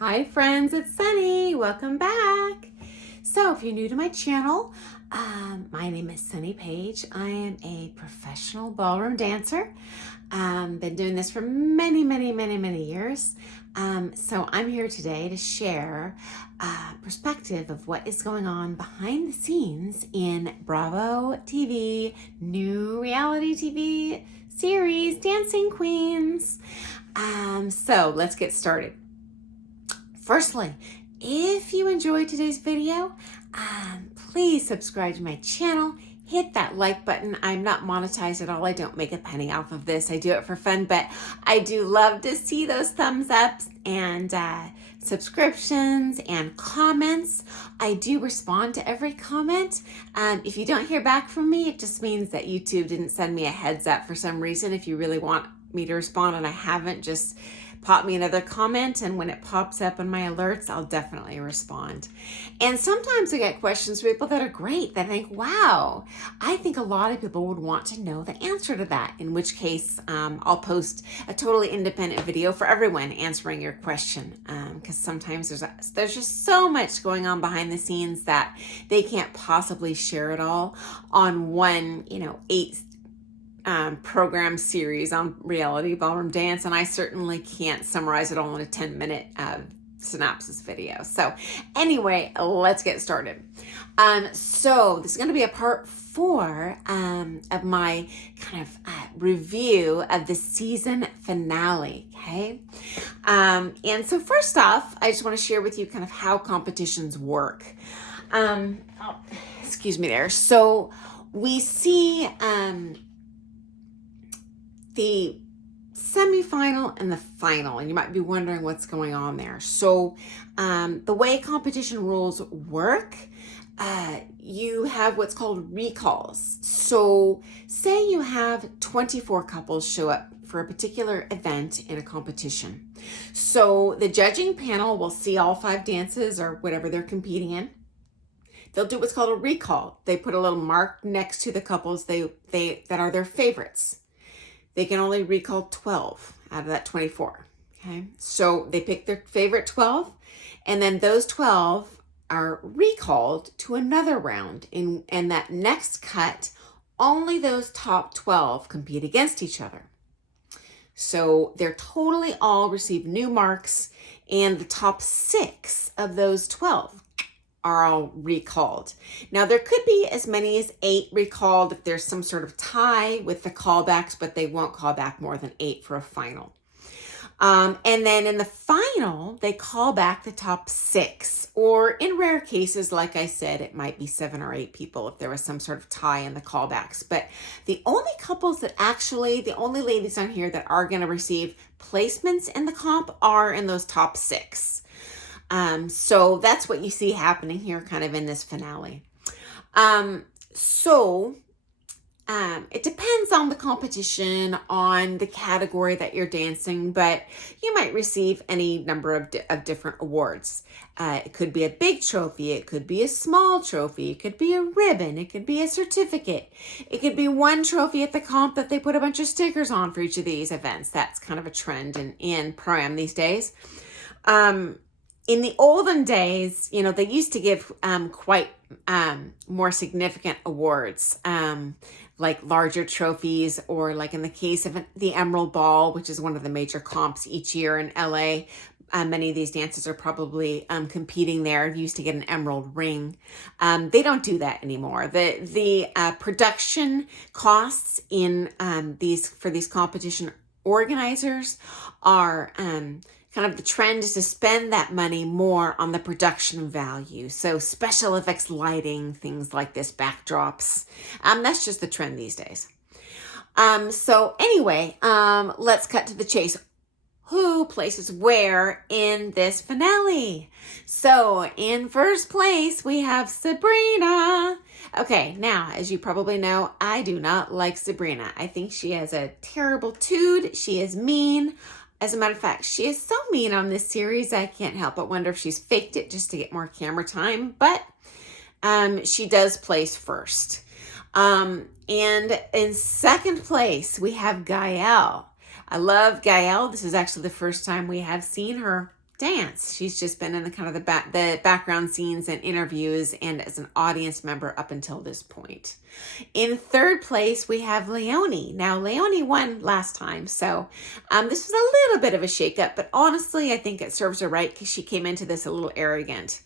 Hi friends, it's Sunny. Welcome back. So if you're new to my channel, my name is Sunny Page. I am a professional ballroom dancer. Been doing this for many years. So I'm here today to share perspective of what is going on behind the scenes in Bravo TV, new reality TV series, Dancing Queens. So let's get started. Firstly, if you enjoyed today's video, please subscribe to my channel. Hit that like button. I'm not monetized at all. I don't make a penny off of this. I do it for fun, but I do love to see those thumbs ups and subscriptions and comments. I do respond to every comment. If you don't hear back from me, it just means that YouTube didn't send me a heads up for some reason. If you really want me to respond and I haven't, just pop me another comment, and when it pops up on my alerts, I'll definitely respond. And sometimes I get questions from people that are great, that I think, wow, I think a lot of people would want to know the answer to that, in which case I'll post a totally independent video for everyone answering your question, because sometimes there's just so much going on behind the scenes that they can't possibly share it all on one, 8 program series on reality ballroom dance, and I certainly can't summarize it all in a 10-minute synopsis video. So anyway, let's get started. So this is going to be a part 4 of my kind of review of the season finale. Okay, and so first off, I just want to share with you kind of how competitions work. Excuse me there. So we see the semifinal and the final, and you might be wondering what's going on there. So the way competition rules work, you have what's called recalls. So say you have 24 couples show up for a particular event in a competition. So the judging panel will see all 5 dances or whatever they're competing in. They'll do what's called a recall. They put a little mark next to the couples that are their favorites. They can only recall 12 out of that 24, okay? So they pick their favorite 12, and then those 12 are recalled to another round. And that next cut, only those top 12 compete against each other. So they're totally all receive new marks, and the top 6 of those 12 are all recalled. Now there could be as many as 8 recalled if there's some sort of tie with the callbacks, but they won't call back more than 8 for a final. And then in the final, they call back the top 6, or in rare cases, like I said, it might be 7 or 8 people if there was some sort of tie in the callbacks. But the only couples that the only ladies on here that are going to receive placements in the comp are in those top 6. So that's what you see happening here kind of in this finale. It depends on the competition, on the category that you're dancing, but you might receive any number of different awards. It could be a big trophy. It could be a small trophy. It could be a ribbon. It could be a certificate. It could be one trophy at the comp that they put a bunch of stickers on for each of these events. That's kind of a trend in Pro-Am these days. In the olden days, they used to give quite more significant awards, like larger trophies, or like in the case of the Emerald Ball, which is one of the major comps each year in LA. Many of these dancers are probably competing there. You used to get an emerald ring. They don't do that anymore. The production costs for these competition organizers are kind of the trend is to spend that money more on the production value. So special effects lighting, things like this, backdrops. That's just the trend these days. So anyway, let's cut to the chase. Who places where in this finale? So in first place, we have Sabrina. Okay, now, as you probably know, I do not like Sabrina. I think she has a terrible attitude. She is mean. As a matter of fact, she is so mean on this series, I can't help but wonder if she's faked it just to get more camera time. But she does place first. And in second place, we have Gael. I love Gael. This is actually the first time we have seen her dance. She's just been in the kind of the background scenes and interviews and as an audience member up until this point. In third place, we have Leonie. Now, Leonie won last time, so this was a little bit of a shakeup, but honestly, I think it serves her right because she came into this a little arrogant.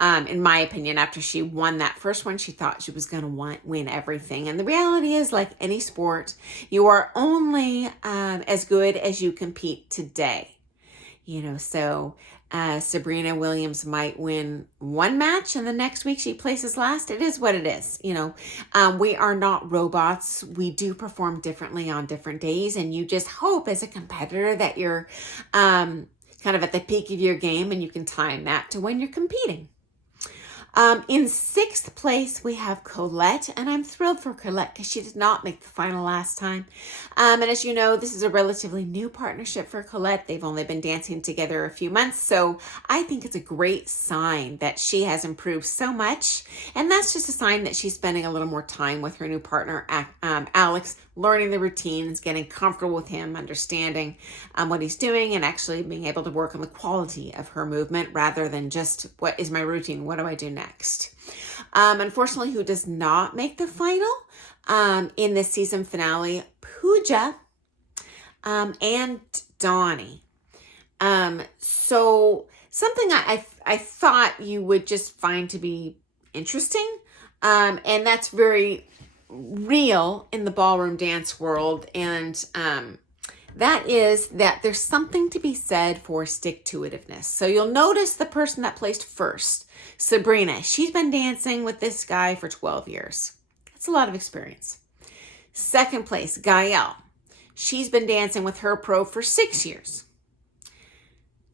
In my opinion, after she won that first one, she thought she was going to win everything. And the reality is, like any sport, you are only as good as you compete today. So Sabrina Williams might win one match and the next week she places last. It is what it is. We are not robots. We do perform differently on different days. And you just hope as a competitor that you're kind of at the peak of your game and you can time that to when you're competing. In sixth place, we have Colette, and I'm thrilled for Colette because she did not make the final last time. And as you know, this is a relatively new partnership for Colette. They've only been dancing together a few months, so I think it's a great sign that she has improved so much. And that's just a sign that she's spending a little more time with her new partner, Alex, learning the routines, getting comfortable with him, understanding what he's doing, and actually being able to work on the quality of her movement rather than just what is my routine, what do I do next? Unfortunately, who does not make the final in this season finale? Pooja and Donnie. So something I thought you would just find to be interesting, and that's very real in the ballroom dance world, and that is that there's something to be said for stick-to-itiveness. So you'll notice the person that placed first, Sabrina, she's been dancing with this guy for 12 years. That's a lot of experience. Second place, Gael. She's been dancing with her pro for 6 years.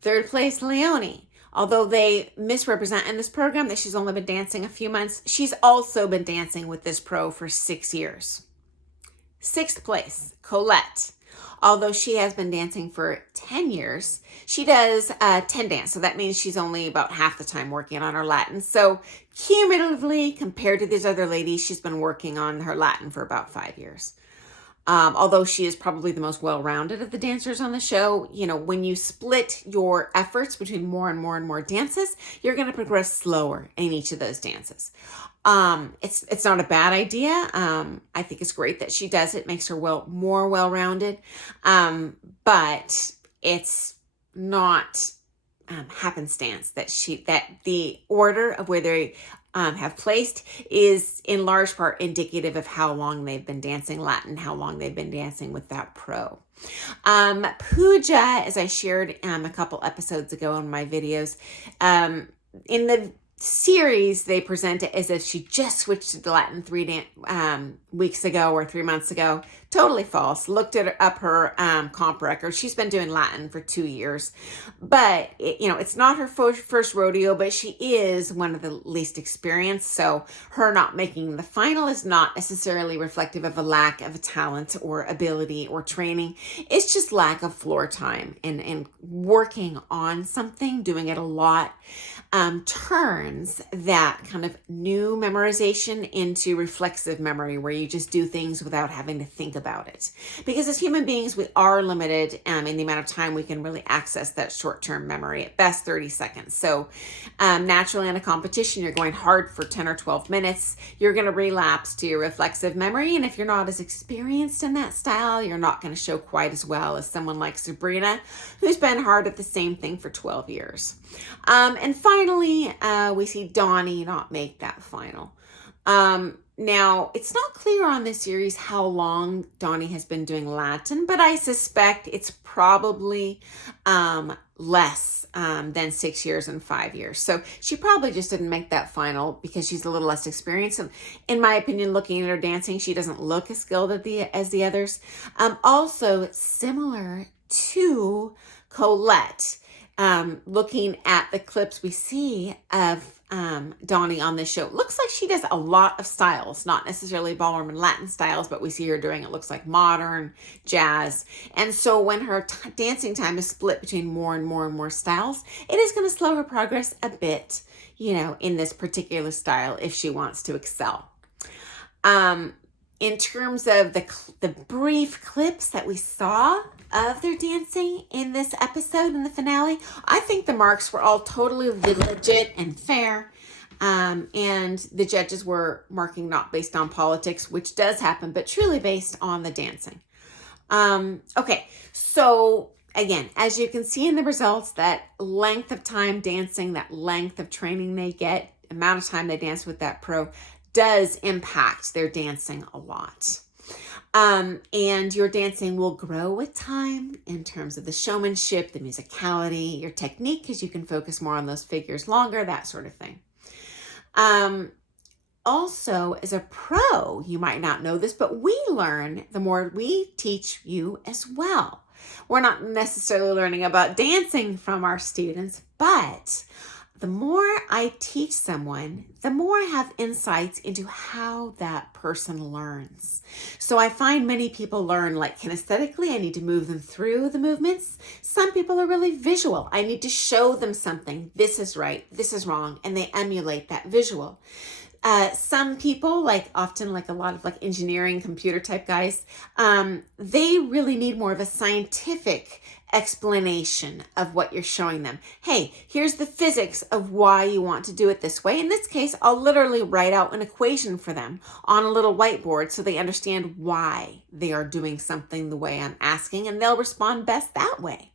Third place, Leonie. Although they misrepresent in this program that she's only been dancing a few months, she's also been dancing with this pro for 6 years. Sixth place, Colette. Although she has been dancing for 10 years, she does 10 dance. So that means she's only about half the time working on her Latin. So cumulatively, compared to these other ladies, she's been working on her Latin for about 5 years. Although she is probably the most well-rounded of the dancers on the show, when you split your efforts between more and more and more dances, you're going to progress slower in each of those dances. It's not a bad idea. I think it's great that she does it. Makes her more well-rounded. But it's not happenstance that the order of where they have placed is in large part indicative of how long they've been dancing Latin, how long they've been dancing with that pro. Pooja, as I shared a couple episodes ago in my videos, in the series, they present it as if she just switched to the Latin 3 weeks ago or 3 months ago. Totally false. Looked up her comp record. She's been doing Latin for 2 years, but it's not her first rodeo, but she is one of the least experienced. So her not making the final is not necessarily reflective of a lack of talent or ability or training. It's just lack of floor time and working on something, doing it a lot. Turns that kind of new memorization into reflexive memory where you just do things without having to think about it. Because as human beings, we are limited in the amount of time we can really access that short-term memory, at best 30 seconds. So naturally in a competition, you're going hard for 10 or 12 minutes, you're going to relapse to your reflexive memory. And if you're not as experienced in that style, you're not going to show quite as well as someone like Sabrina, who's been hard at the same thing for 12 years. And finally, we see Donnie not make that final. Now, it's not clear on this series how long Donnie has been doing Latin, but I suspect it's probably less than 6 years and 5 years. So she probably just didn't make that final because she's a little less experienced. And in my opinion, looking at her dancing, she doesn't look as skilled as the others. Also, similar to Colette, looking at the clips we see of Donnie on this show, looks like she does a lot of styles, not necessarily ballroom and Latin styles, but we see her doing, it looks like modern, jazz. And so when her dancing time is split between more and more and more styles, it is going to slow her progress a bit, in this particular style if she wants to excel. in terms of the brief clips that we saw of their dancing in this episode, in the finale, I think the marks were all totally legit and fair. And the judges were marking not based on politics, which does happen, but truly based on the dancing. Okay, so again, as you can see in the results, that length of time dancing, that length of training they get, amount of time they dance with that pro, does impact their dancing a lot. And your dancing will grow with time in terms of the showmanship, the musicality, your technique, because you can focus more on those figures longer, that sort of thing. Also, as a pro, you might not know this, but we learn the more we teach you as well. We're not necessarily learning about dancing from our students, but the more I teach someone, the more I have insights into how that person learns. So I find many people learn like kinesthetically. I need to move them through the movements. Some people are really visual. I need to show them something. This is right, this is wrong, and they emulate that visual. Some people, like often like a lot of like engineering, computer type guys, they really need more of a scientific explanation of what you're showing them. Hey, here's the physics of why you want to do it this way. In this case, I'll literally write out an equation for them on a little whiteboard so they understand why they are doing something the way I'm asking, and they'll respond best that way.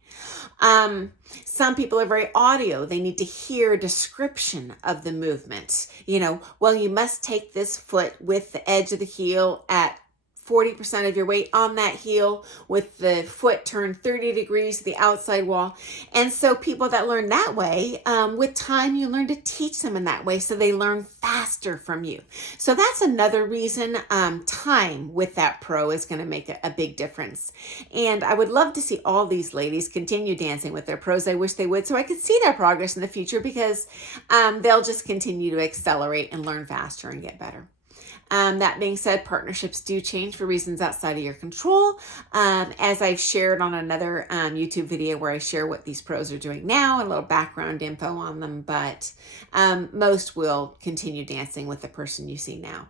Some people are very audio. They need to hear a description of the movement. You know, well, you must take this foot with the edge of the heel at 40% of your weight on that heel with the foot turned 30 degrees to the outside wall. And so people that learn that way, with time, you learn to teach them in that way so they learn faster from you. So that's another reason time with that pro is going to make a big difference. And I would love to see all these ladies continue dancing with their pros. I wish they would, so I could see their progress in the future, because they'll just continue to accelerate and learn faster and get better. That being said, partnerships do change for reasons outside of your control. As I've shared on another YouTube video where I share what these pros are doing now and a little background info on them, but most will continue dancing with the person you see now.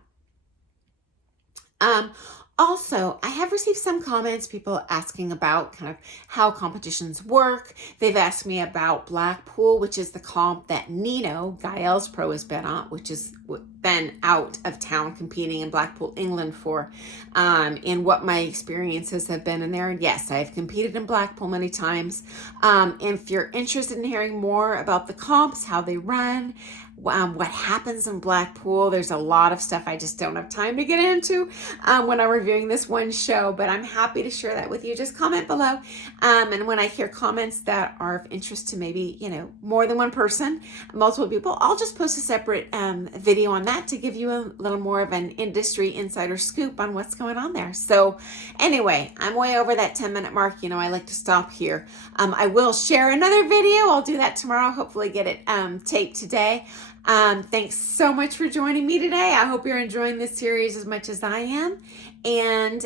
Also, I have received some comments, people asking about kind of how competitions work. They've asked me about Blackpool, which is the comp that Nino, Gael's pro, has been on, which has been out of town competing in Blackpool, England for, and what my experiences have been in there. And yes, I have competed in Blackpool many times. If you're interested in hearing more about the comps, how they run, what happens in Blackpool, there's a lot of stuff I just don't have time to get into when I'm reviewing this one show, but I'm happy to share that with you. Just comment below. And when I hear comments that are of interest to maybe, you know, more than one person, multiple people, I'll just post a separate video on that to give you a little more of an industry insider scoop on what's going on there. So anyway, I'm way over that 10-minute mark. You know, I like to stop here. I will share another video. I'll do that tomorrow. Hopefully get it taped today. Thanks so much for joining me today. I hope you're enjoying this series as much as I am. And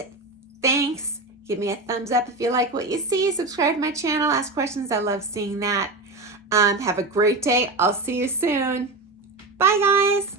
thanks. Give me a thumbs up if you like what you see. Subscribe to my channel. Ask questions. I love seeing that. Have a great day. I'll see you soon. Bye, guys.